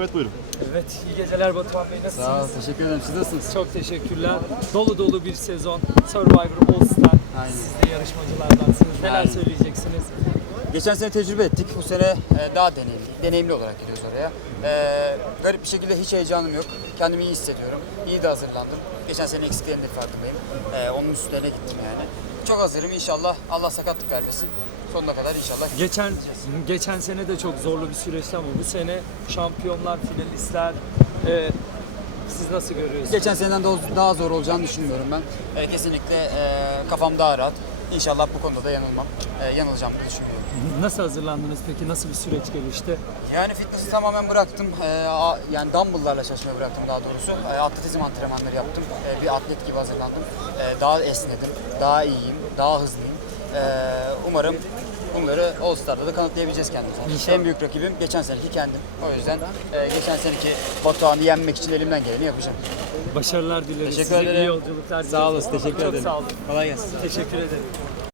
Evet buyurun. Evet, iyi geceler Batuhan Bey. Nasılsınız? Sağ ol, teşekkür ederim. Siz nasılsınız? Çok teşekkürler. Dolu dolu bir sezon. Survivor All Star. Aynen. Siz de yarışmacılardansınız. Neler Aynen. söyleyeceksiniz? Geçen sene tecrübe ettik. Bu sene e, daha deneyimli, deneyimli olarak gidiyoruz oraya. E, garip bir şekilde hiç heyecanım yok. Kendimi iyi hissediyorum. İyi de hazırlandım. Geçen sene eksiklerin de farkındayım. E, onun üstlerine gittim yani. Çok hazırım inşallah. Allah sakatlık vermesin. Sonuna kadar inşallah. Geçen geçen sene de çok zorlu bir süreçti ama bu sene şampiyonlar, finalistler e, siz nasıl görüyorsunuz? Geçen seneden daha, zor olacağını düşünmüyorum ben. E, kesinlikle e, kafam daha rahat. İnşallah bu konuda da yanılmam. E, yanılacağım diye düşünüyorum. Nasıl hazırlandınız peki? Nasıl bir süreç gelişti? Yani fitness'i tamamen bıraktım. Ee, a- yani dumbbell'larla çalışmayı bıraktım daha doğrusu. Ee, atletizm antrenmanları yaptım. Ee, bir atlet gibi hazırlandım. Ee, daha esnedim, daha iyiyim, daha hızlıyım. Ee, umarım bunları All Star'da da kanıtlayabileceğiz kendimize. En büyük rakibim geçen seneki kendim. O yüzden e, geçen seneki Batuhan'ı yenmek için elimden geleni yapacağım. Başarılar dileriz. Teşekkür Size ederim. iyi yolculuklar Sağ dileriz. olasın, teşekkür çok ederim. sağ olun. Kolay gelsin. Teşekkür ederim.